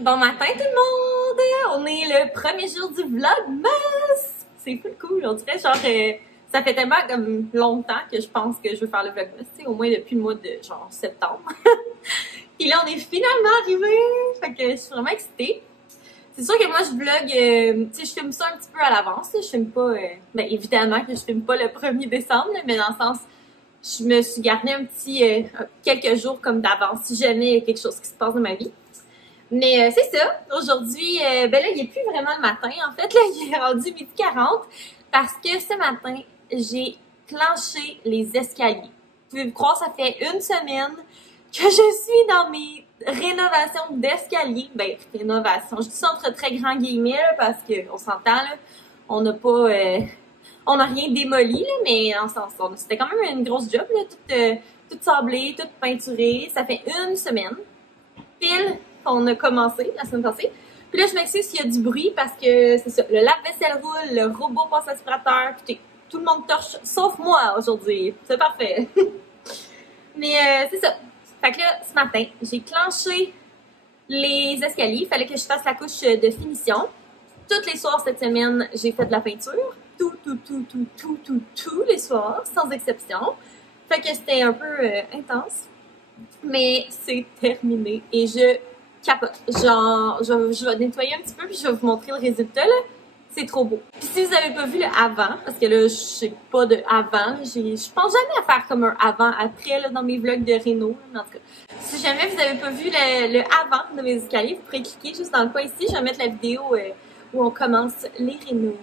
Bon matin tout le monde! On est le premier jour du Vlogmas! C'est full cool, on dirait genre ça fait tellement comme longtemps que je pense que je veux faire le Vlogmas, tu sais, au moins depuis le mois de genre septembre. Puis là on est finalement arrivé, fait que je suis vraiment excitée. C'est sûr que moi je vlog, tu sais, je filme ça un petit peu à l'avance, je filme pas, ben évidemment que je filme pas le 1er décembre, là, mais dans le sens, je me suis gardé un petit, quelques jours comme d'avance si jamais il y a quelque chose qui se passe dans ma vie. Mais c'est ça, aujourd'hui, ben là, il n'est plus vraiment le matin, en fait, là, il est rendu 12h40, parce que ce matin, j'ai clenché les escaliers. Vous pouvez me croire, ça fait une semaine que je suis dans mes rénovations d'escalier. Ben, rénovation, je dis ça entre très grands guillemets, là, parce qu'on s'entend, là, on n'a pas, on n'a rien démoli, là, mais en sens, c'était quand même une grosse job, là, toute sablée, toute peinturée. Ça fait une semaine, pile, qu'on a commencé la semaine passée. Puis là, je m'excuse s'il y a du bruit parce que c'est ça, le lave-vaisselle roule, le robot passe aspirateur, puis tout le monde torche, sauf moi aujourd'hui. C'est parfait. Mais c'est ça. Fait que là, ce matin, j'ai clenché les escaliers. Il fallait que je fasse la couche de finition. Tous les soirs cette semaine, j'ai fait de la peinture. Tous les soirs, sans exception. Fait que c'était un peu intense. Mais c'est terminé et je capote. Genre, je vais nettoyer un petit peu puis je vais vous montrer le résultat, là. C'est trop beau. Puis si vous avez pas vu le avant, parce que là, je sais pas de avant, je pense jamais à faire comme un avant-après, là, dans mes vlogs de réno, mais en tout cas. Si jamais vous avez pas vu le avant de mes escaliers, vous pourrez cliquer juste dans le coin ici. Je vais mettre la vidéo où on commence les rénos.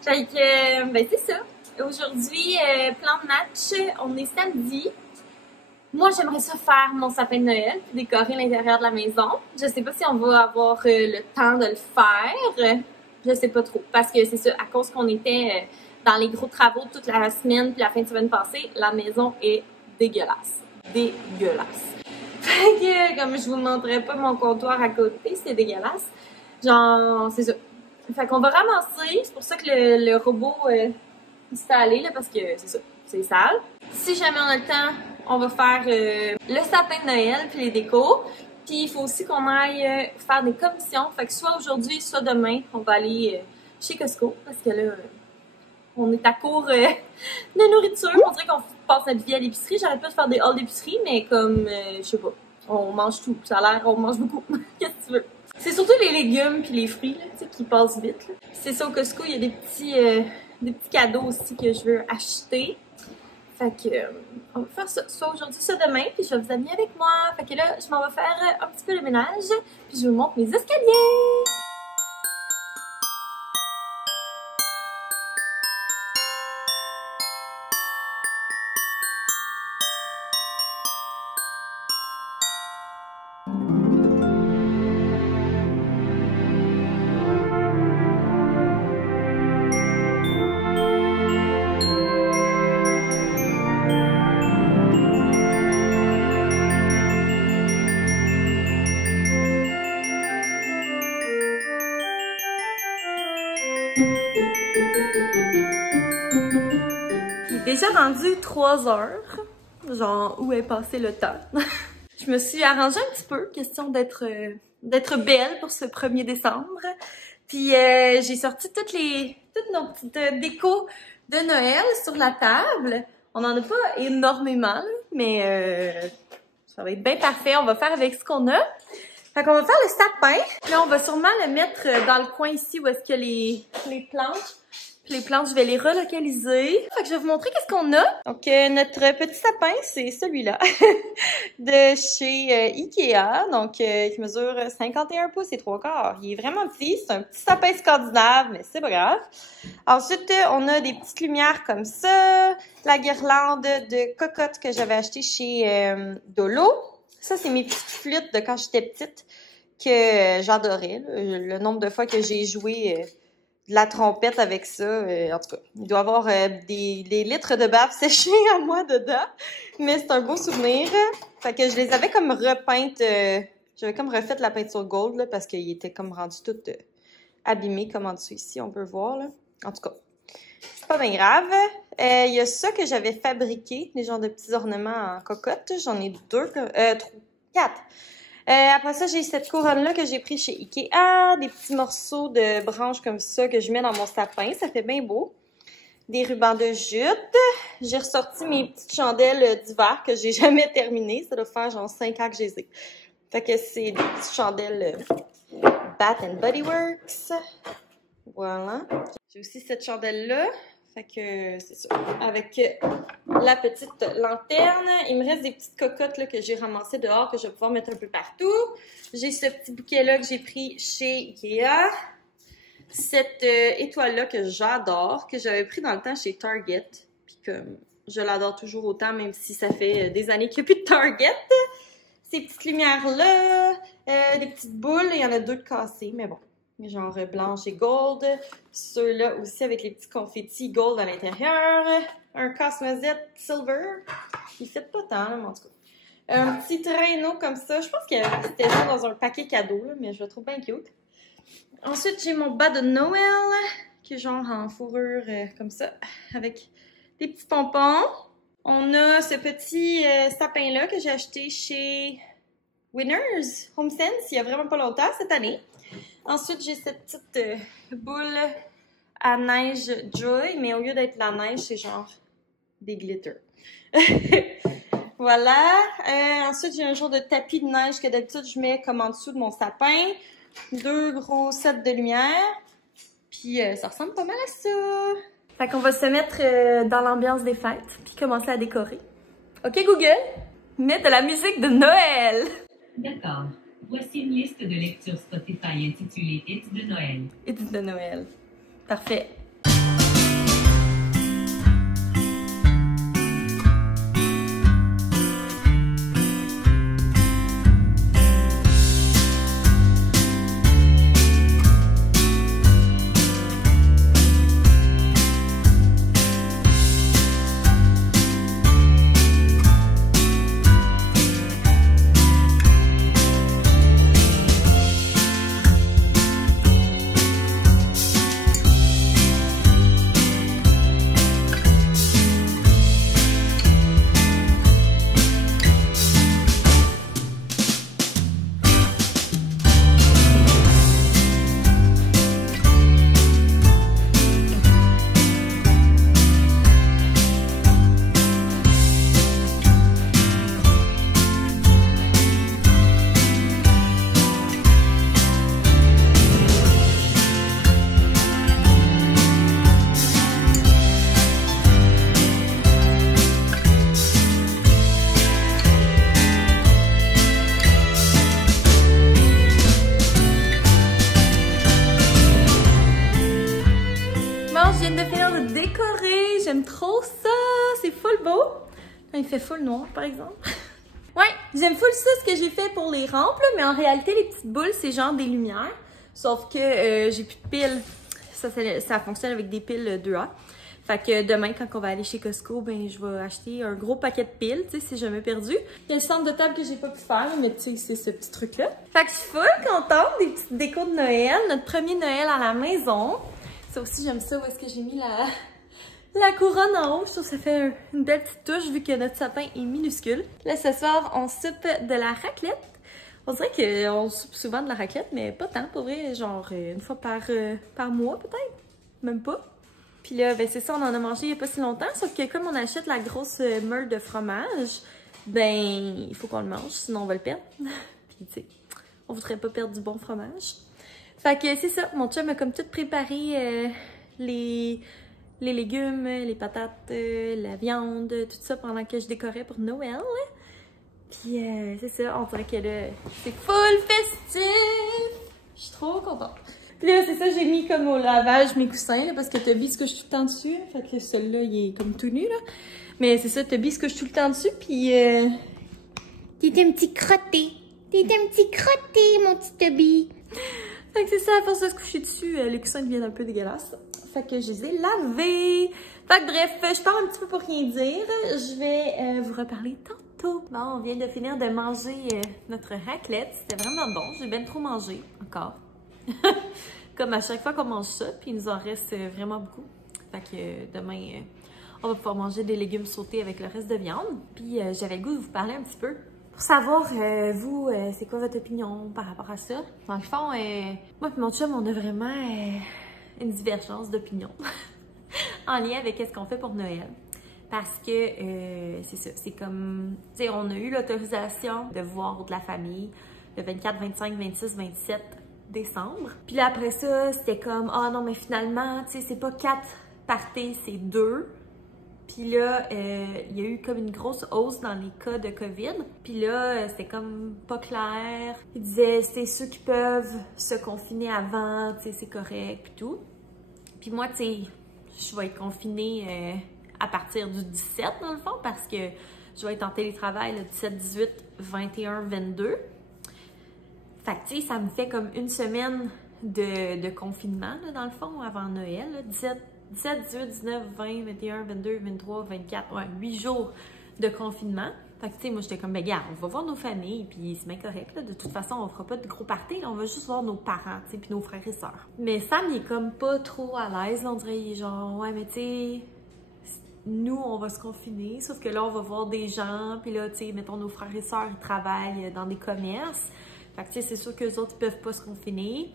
Fait que, ben c'est ça. Aujourd'hui, plan de match, on est samedi. Moi, j'aimerais ça faire mon sapin de Noël, puis décorer l'intérieur de la maison. Je sais pas si on va avoir le temps de le faire. Je sais pas trop. Parce que c'est ça, à cause qu'on était dans les gros travaux toute la semaine, puis la fin de semaine passée, la maison est dégueulasse. Dégueulasse. Fait que, comme je vous montrerai pas mon comptoir à côté, c'est dégueulasse. Genre, c'est ça. Fait qu'on va ramasser. C'est pour ça que le robot il se fait aller, là, parce que c'est ça, c'est sale. Si jamais on a le temps, on va faire le sapin de Noël puis les décos. Puis il faut aussi qu'on aille faire des commissions. Fait que soit aujourd'hui, soit demain, on va aller chez Costco. Parce que là, on est à court de nourriture. On dirait qu'on passe notre vie à l'épicerie. J'arrête pas de faire des hauls d'épicerie, mais comme, je sais pas, on mange tout. Ça a l'air, on mange beaucoup. Qu'est-ce que tu veux? C'est surtout les légumes puis les fruits là, tu sais, qui passent vite. C'est ça, au Costco, il y a des petits cadeaux aussi que je veux acheter. Fait que, on va faire ça, soit aujourd'hui, soit demain, puis je vais vous amener avec moi. Fait que là, je m'en vais faire un petit peu le ménage, puis je vous montre mes escaliers. Il est déjà rendu 3 heures. Genre, où est passé le temps? Je me suis arrangée un petit peu, question d'être belle pour ce 1er décembre. Puis j'ai sorti toutes nos petites décos de Noël sur la table. On en a pas énormément, mais ça va être bien parfait. On va faire avec ce qu'on a. Fait qu'on va faire le sapin. Puis là, on va sûrement le mettre dans le coin ici où est-ce qu'il y a les planches. Puis les plantes, je vais les relocaliser. Fait que je vais vous montrer qu'est-ce qu'on a. Donc, notre petit sapin, c'est celui-là. De chez Ikea. Donc, qui mesure 51 pouces et 3/4. Il est vraiment petit. C'est un petit sapin scandinave, mais c'est pas grave. Ensuite, on a des petites lumières comme ça. La guirlande de cocotte que j'avais achetée chez Dolo. Ça, c'est mes petites flûtes de quand j'étais petite que j'adorais. Le nombre de fois que j'ai joué de la trompette avec ça. En tout cas, il doit y avoir des litres de bave séchés à moi dedans. Mais c'est un beau souvenir. Fait que je les avais comme repeintes. J'avais comme refait la peinture gold là, parce qu'il était comme rendu tout abîmé comme en dessous ici. On peut voir. Là. En tout cas, c'est pas bien grave. Il y a ça que j'avais fabriqué. Des genres de petits ornements en cocotte. J'en ai 4. Après ça, j'ai cette couronne-là que j'ai pris chez Ikea. Des petits morceaux de branches comme ça que je mets dans mon sapin. Ça fait bien beau. Des rubans de jute. J'ai ressorti mes petites chandelles d'hiver que j'ai jamais terminées. Ça doit faire genre 5 ans que je les ai. Fait que c'est des petites chandelles Bath & Body Works. Voilà. J'ai aussi cette chandelle-là. Fait que c'est ça. Avec la petite lanterne. Il me reste des petites cocottes là, que j'ai ramassées dehors que je vais pouvoir mettre un peu partout. J'ai ce petit bouquet-là que j'ai pris chez Ikea. Cette étoile-là que j'adore, que j'avais pris dans le temps chez Target. Puis comme je l'adore toujours autant, même si ça fait des années qu'il n'y a plus de Target. Ces petites lumières-là, des petites boules. Il y en a 2 de cassées, mais bon. Genre blanche et gold. Ceux-là aussi avec les petits confettis gold à l'intérieur. Un casse-noisette silver. Il fait pas tant, là, mais en tout cas. Un petit traîneau comme ça. Je pense que c'était ça dans un paquet cadeau, là, mais je le trouve bien cute. Ensuite, j'ai mon bas de Noël, qui est genre en fourrure comme ça, avec des petits pompons. On a ce petit sapin-là que j'ai acheté chez Winners Home Sense il y a vraiment pas longtemps, cette année. Ensuite, j'ai cette petite boule à neige Joy, mais au lieu d'être la neige, c'est genre des glitters. Voilà. Ensuite, j'ai un genre de tapis de neige que d'habitude, je mets comme en dessous de mon sapin. 2 gros sets de lumière. Puis, ça ressemble pas mal à ça. Fait qu'on va se mettre dans l'ambiance des fêtes, puis commencer à décorer. OK, Google, mets de la musique de Noël! D'accord. Voici une liste de lectures Spotify intitulée Hits de Noël. Hits de Noël. Parfait. J'aime trop ça, c'est full beau. Il fait full noir par exemple. Ouais, j'aime full ça ce que j'ai fait pour les rampes, là, mais en réalité les petites boules c'est genre des lumières. Sauf que j'ai plus de piles. Ça fonctionne avec des piles 2A. Fait que demain quand on va aller chez Costco, ben je vais acheter un gros paquet de piles, tu sais, si jamais perdu. Il y a le centre de table que j'ai pas pu faire, mais tu sais, c'est ce petit truc-là. Fait que je suis full contente des petites décos de Noël. Notre premier Noël à la maison. Ça aussi, j'aime ça où est-ce que j'ai mis la couronne en haut. Je trouve que ça fait une belle petite touche vu que notre sapin est minuscule. Là, ce soir, on soupe de la raclette. On dirait qu'on soupe souvent de la raclette, mais pas tant, pour vrai. Genre une fois par mois, peut-être. Même pas. Puis là, ben c'est ça, on en a mangé il n'y a pas si longtemps. Sauf que comme on achète la grosse meule de fromage, ben il faut qu'on le mange, sinon on va le perdre. Puis tu sais, on voudrait pas perdre du bon fromage. Fait que c'est ça, mon chum a comme tout préparé les légumes, les patates, la viande, tout ça pendant que je décorais pour Noël. Puis c'est ça, on dirait que là, c'est full festif! Je suis trop contente. Puis là, c'est ça, j'ai mis comme au lavage mes coussins, là, parce que Toby se couche tout le temps dessus. Fait que celui-là, il est comme tout nu, là. Mais c'est ça, Toby se couche tout le temps dessus, puis t'es un petit crotté. T'es un petit crotté, mon petit Toby. Fait que c'est ça, à force de se coucher dessus, les coussins deviennent un peu dégueulasses. Fait que je les ai lavés. Fait que bref, je parle un petit peu pour rien dire. Je vais vous reparler tantôt. Bon, on vient de finir de manger notre raclette. C'était vraiment bon. J'ai bien trop mangé, encore. Comme à chaque fois qu'on mange ça, puis il nous en reste vraiment beaucoup. Fait que demain, on va pouvoir manger des légumes sautés avec le reste de viande. Puis j'avais le goût de vous parler un petit peu pour savoir, vous, c'est quoi votre opinion par rapport à ça. Dans le fond, moi et mon chum, on a vraiment une divergence d'opinion en lien avec ce qu'on fait pour Noël. Parce que, c'est ça, c'est comme, tu sais, on a eu l'autorisation de voir de la famille le 24, 25, 26, 27 décembre. Puis là, après ça, c'était comme, ah non, mais finalement, tu sais, c'est pas 4 parties, c'est 2. Puis là, il y a eu comme une grosse hausse dans les cas de COVID. Puis là, c'était comme pas clair. Ils disaient, c'est ceux qui peuvent se confiner avant, tu sais, c'est correct, puis tout. Puis moi, tu sais, je vais être confinée à partir du 17, dans le fond, parce que je vais être en télétravail le 17, 18, 21, 22. Fait que, tu sais, ça me fait comme une semaine de confinement, là, dans le fond, avant Noël, là, 17, 18, 19, 20, 21, 22, 23, 24, ouais, 8 jours de confinement. Fait que, tu sais, moi, j'étais comme, ben, regarde, on va voir nos familles, puis c'est bien correct, là. De toute façon, on fera pas de gros parties, là, on va juste voir nos parents, tu sais, puis nos frères et sœurs. Mais Sam, il est comme pas trop à l'aise, là, on dirait, il est genre, ouais, mais tu sais, nous, on va se confiner, sauf que là, on va voir des gens, puis là, tu sais, mettons, nos frères et sœurs, ils travaillent dans des commerces. Fait que, tu sais, c'est sûr qu'eux autres, ils peuvent pas se confiner.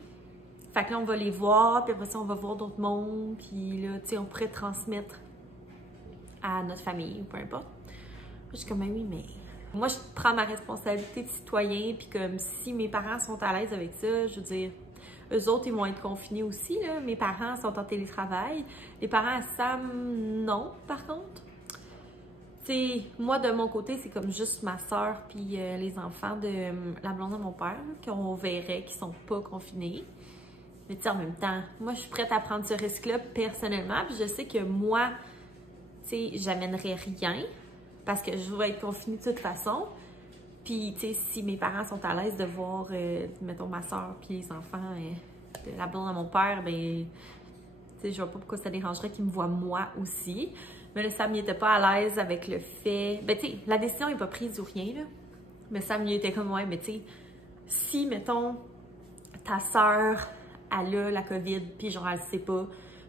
Fait que là, on va les voir, puis après ça, on va voir d'autres mondes, puis là, tu sais, on pourrait transmettre à notre famille, ou peu importe. Je suis comme, oui, mais moi, je prends ma responsabilité de citoyen, puis comme si mes parents sont à l'aise avec ça, je veux dire, eux autres, ils vont être confinés aussi, là. Mes parents sont en télétravail. Les parents à Sam, non, par contre. T'sais, moi, de mon côté, c'est comme juste ma soeur puis les enfants de la blonde de mon père, qu'on verrait, qui sont pas confinés. Mais tu sais, en même temps, moi, je suis prête à prendre ce risque-là personnellement. Puis je sais que moi, tu sais, j'amènerais rien parce que je vais être confinée de toute façon. Puis, tu sais, si mes parents sont à l'aise de voir, mettons, ma soeur puis les enfants de la blonde de mon père, ben, tu sais, je vois pas pourquoi ça dérangerait qu'ils me voient moi aussi. Mais là, Sam, il était pas à l'aise avec le fait... Ben, tu sais, la décision n'est pas prise ou rien, là. Mais Sam, il était comme, ouais, mais tu sais, si, mettons, ta sœur, elle a la COVID, puis genre, elle le sait pas,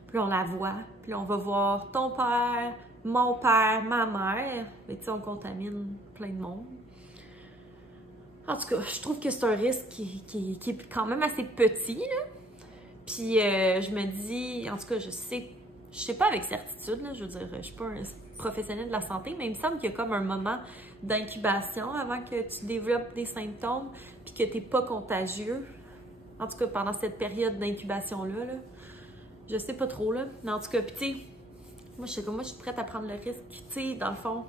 puis on la voit, puis on va voir ton père, mon père, ma mère, mais tu sais, on contamine plein de monde. En tout cas, je trouve que c'est un risque qui est quand même assez petit, là. Puis je me dis, en tout cas, je sais pas avec certitude, là, je veux dire, je suis pas un professionnel de la santé, mais il me semble qu'il y a comme un moment d'incubation avant que tu développes des symptômes puis que t'es pas contagieux. En tout cas, pendant cette période d'incubation-là, là. Je sais pas trop, là. Mais en tout cas, puis tu sais, moi, je suis prête à prendre le risque. Tu sais, dans le fond,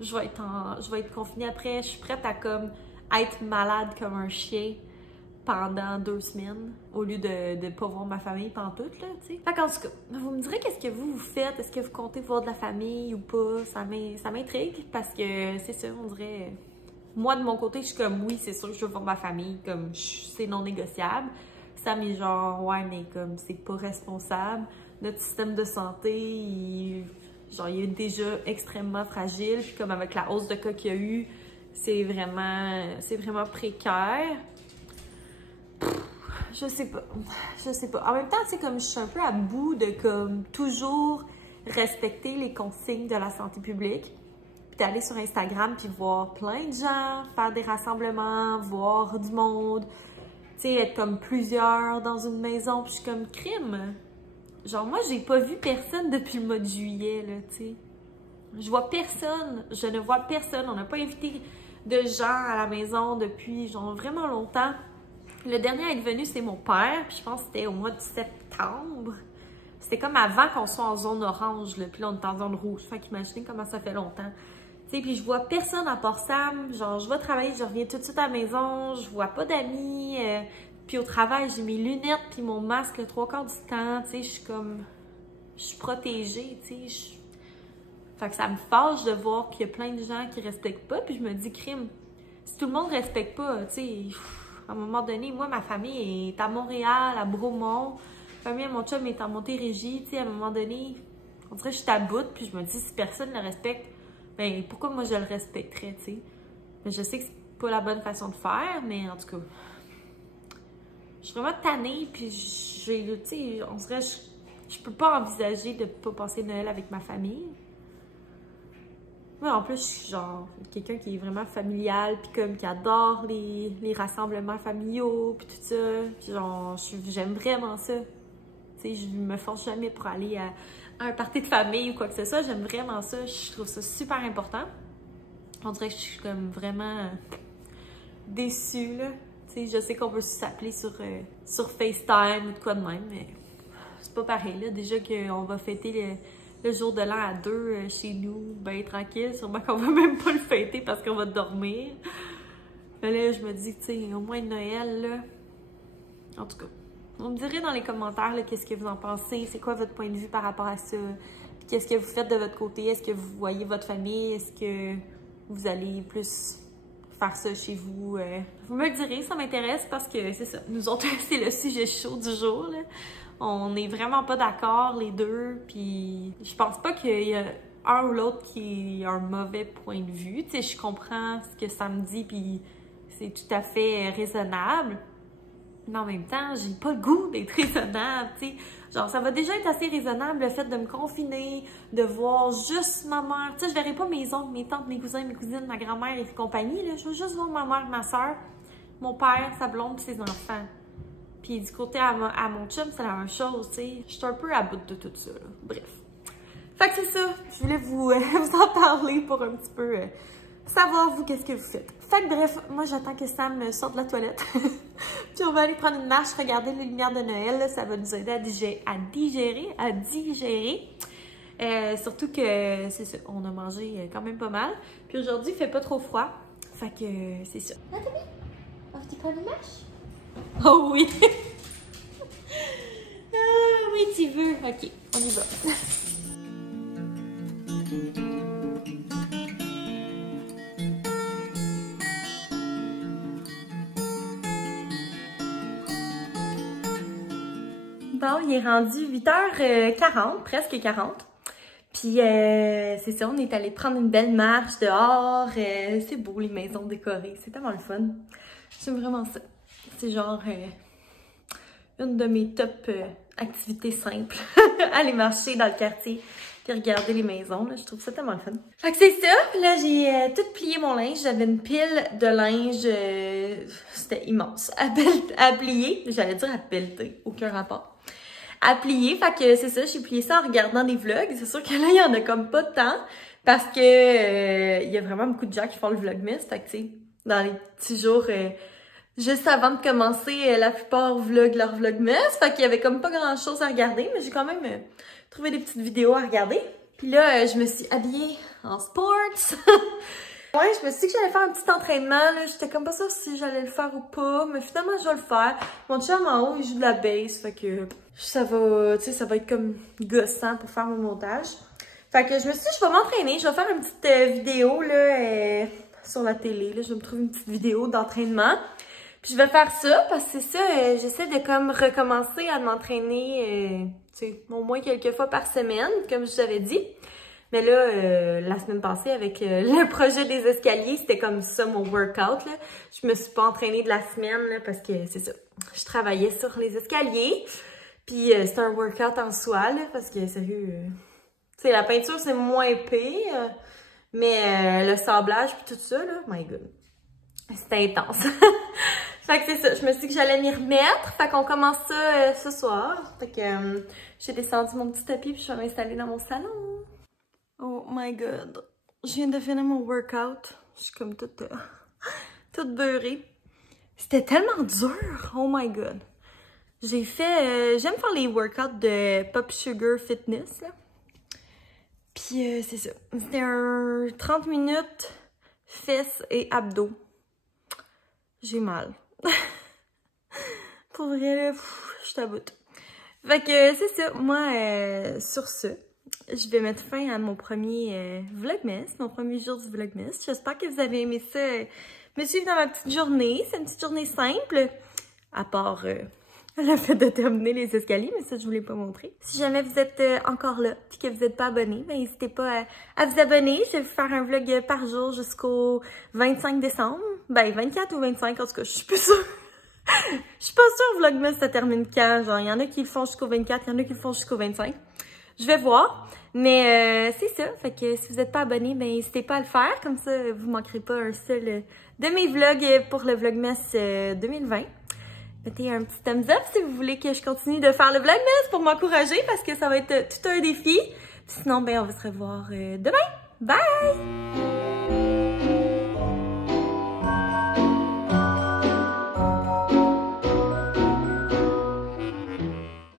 je vais être confinée après. Je suis prête à comme être malade comme un chien pendant 2 semaines, au lieu de pas voir ma famille pantoute, là, tu sais. Fait qu'en tout cas, vous me direz qu'est-ce que vous faites, est-ce que vous comptez voir de la famille ou pas, ça m'intrigue, parce que c'est ça, on dirait... Moi, de mon côté, je suis comme, oui, c'est sûr que je veux voir ma famille, comme, c'est non négociable. Sam est genre, ouais, mais comme, c'est pas responsable. Notre système de santé, il est déjà extrêmement fragile, puis comme avec la hausse de cas qu'il y a eu, c'est vraiment précaire. Je sais pas. En même temps, tu sais, comme je suis un peu à bout de comme toujours respecter les consignes de la santé publique, puis d'aller sur Instagram puis voir plein de gens faire des rassemblements, voir du monde, tu sais, être comme plusieurs dans une maison, puis je suis comme crime. Genre moi, j'ai pas vu personne depuis le mois de juillet, là, tu sais. Je ne vois personne. On n'a pas invité de gens à la maison depuis genre vraiment longtemps. Le dernier à être venu, c'est mon père, puis je pense que c'était au mois de septembre. C'était comme avant qu'on soit en zone orange, là, puis là, on est en zone rouge. Fait qu'imaginez comment ça fait longtemps. Tu sais, puis je vois personne à part Sam. Genre, je vais travailler, je reviens tout de suite à la maison, je vois pas d'amis. Puis au travail, j'ai mes lunettes puis mon masque le 3/4 du temps. Tu sais, je suis comme... Je suis protégée, tu sais. Fait que ça me fâche de voir qu'il y a plein de gens qui respectent pas. Puis je me dis, crime, si tout le monde respecte pas, tu sais... À un moment donné, moi, ma famille est à Montréal, à Bromont. Ma famille, mon chum est en Montérégie. Tu sais, à un moment donné, on dirait que je suis à bout. Puis je me dis, si personne ne le respecte, ben pourquoi moi je le respecterais, tu sais? Mais je sais que c'est pas la bonne façon de faire, mais en tout cas, je suis vraiment tannée. Puis tu sais, on dirait, je peux pas envisager de pas passer Noël avec ma famille. Moi, en plus, je suis genre quelqu'un qui est vraiment familial, puis comme qui adore les rassemblements familiaux, puis tout ça. Puis genre, j'aime vraiment ça. Tu sais, je me force jamais pour aller à un party de famille ou quoi que ce soit. J'aime vraiment ça. Je trouve ça super important. On dirait que je suis comme vraiment déçue, là. Tu sais, je sais qu'on peut s'appeler sur FaceTime ou de quoi de même, mais c'est pas pareil, là. Déjà qu'on va fêter le jour de l'an à deux chez nous, ben tranquille. Sûrement qu'on va même pas le fêter parce qu'on va dormir. Mais là, je me dis, tu sais, au moins Noël, là. En tout cas, vous me direz dans les commentaires, là, qu'est-ce que vous en pensez, c'est quoi votre point de vue par rapport à ça, puis qu'est-ce que vous faites de votre côté, est-ce que vous voyez votre famille, est-ce que vous allez plus faire ça chez vous. Vous me le direz, ça m'intéresse parce que c'est ça. Nous autres, c'est le sujet chaud du jour, là. On n'est vraiment pas d'accord, les deux, puis je pense pas qu'il y a un ou l'autre qui a un mauvais point de vue. Tu sais, je comprends ce que ça me dit, puis c'est tout à fait raisonnable. Mais en même temps, j'ai pas le goût d'être raisonnable, tu sais. Genre, ça va déjà être assez raisonnable, le fait de me confiner, de voir juste ma mère. Tu sais, je verrai pas mes oncles, mes tantes, mes cousins, mes cousines, ma grand-mère et compagnie, là. Je veux juste voir ma mère, ma soeur, mon père, sa blonde, ses enfants. Puis du côté à mon chum, c'est la même chose, tu sais. Je suis un peu à bout de tout ça, là. Bref. Fait que c'est ça. Je voulais vous en parler pour un petit peu savoir, vous, qu'est-ce que vous faites. Fait que bref, moi, j'attends que Sam sorte de la toilette. Puis on va aller prendre une marche, regarder les lumières de Noël. Là, ça va nous aider à digérer. Surtout que, c'est ça, on a mangé quand même pas mal. Puis aujourd'hui, il fait pas trop froid. Fait que c'est ça. Nathalie, on va prendre une marche? Oh oui! Ah oui, tu veux. Ok, on y va. Bon, il est rendu 8h40, presque 40. Puis c'est ça, on est allé prendre une belle marche dehors. C'est beau, les maisons décorées. C'est tellement le fun. J'aime vraiment ça. C'est genre une de mes top activités simples. Aller marcher dans le quartier puis regarder les maisons. Là, je trouve ça tellement le fun. Fait que c'est ça. Là, j'ai tout plié mon linge. J'avais une pile de linge. C'était immense. À plier. J'allais dire à pelleter. Aucun rapport. À plier. Fait que c'est ça. J'ai plié ça en regardant des vlogs. C'est sûr que là, il y en a comme pas de temps. Parce que il y a vraiment beaucoup de gens qui font le vlogmas. Fait que tu sais, dans les petits jours... juste avant de commencer, la plupart vlog leur vlogmas. Fait qu'il y avait comme pas grand chose à regarder, mais j'ai quand même trouvé des petites vidéos à regarder. Puis là, je me suis habillée en sports. Ouais, je me suis dit que j'allais faire un petit entraînement, là. J'étais comme pas sûre si j'allais le faire ou pas, mais finalement, je vais le faire. Mon chum en haut, il joue de la bass, fait que ça va, tu sais, ça va être comme gossant pour faire mon montage. Fait que je me suis dit, je vais m'entraîner. Je vais faire une petite vidéo, là, sur la télé, là. Je vais me trouver une petite vidéo d'entraînement. Puis je vais faire ça parce que c'est ça, j'essaie de comme recommencer à m'entraîner, tu sais, au moins quelques fois par semaine, comme je t'avais dit. Mais là, la semaine passée, avec le projet des escaliers, c'était comme ça mon workout, là. Je me suis pas entraînée de la semaine, là, parce que c'est ça. Je travaillais sur les escaliers, puis c'était un workout en soi, là, parce que sérieux, tu sais, la peinture, c'est moins pire, mais le sablage puis tout ça, là, my god. C'était intense. Fait que c'est ça, je me suis dit que j'allais m'y remettre. Fait qu'on commence ça ce soir. Fait que j'ai descendu mon petit tapis puis je vais m'installer dans mon salon. Oh my god. Je viens de finir mon workout. Je suis comme toute beurrée. C'était tellement dur. Oh my god. J'ai fait... j'aime faire les workouts de Pop Sugar Fitness, là. Puis c'est ça. C'était un 30 minutes fesses et abdos. J'ai mal. Pour vrai, là, je t'aboute. Fait que c'est ça. Moi, sur ce, je vais mettre fin à mon premier vlogmas, mon premier jour du vlogmas. J'espère que vous avez aimé ça, me suivre dans ma petite journée. C'est une petite journée simple, à part le fait de terminer les escaliers, mais ça, je ne vous l'ai pas montré. Si jamais vous êtes encore là et que vous n'êtes pas abonné, ben n'hésitez pas à vous abonner. Je vais vous faire un vlog par jour jusqu'au 25 décembre. Ben, 24 ou 25, en tout cas, je suis plus sûre. Je suis pas sûre, Vlogmas, ça termine quand. Genre, il y en a qui le font jusqu'au 24, il y en a qui le font jusqu'au 25. Je vais voir. Mais c'est ça. Fait que si vous n'êtes pas abonné, ben n'hésitez pas à le faire. Comme ça, vous ne manquerez pas un seul de mes vlogs pour le Vlogmas 2020. Mettez un petit thumbs up si vous voulez que je continue de faire le Vlogmas pour m'encourager parce que ça va être tout un défi. Sinon, ben on va se revoir demain. Bye!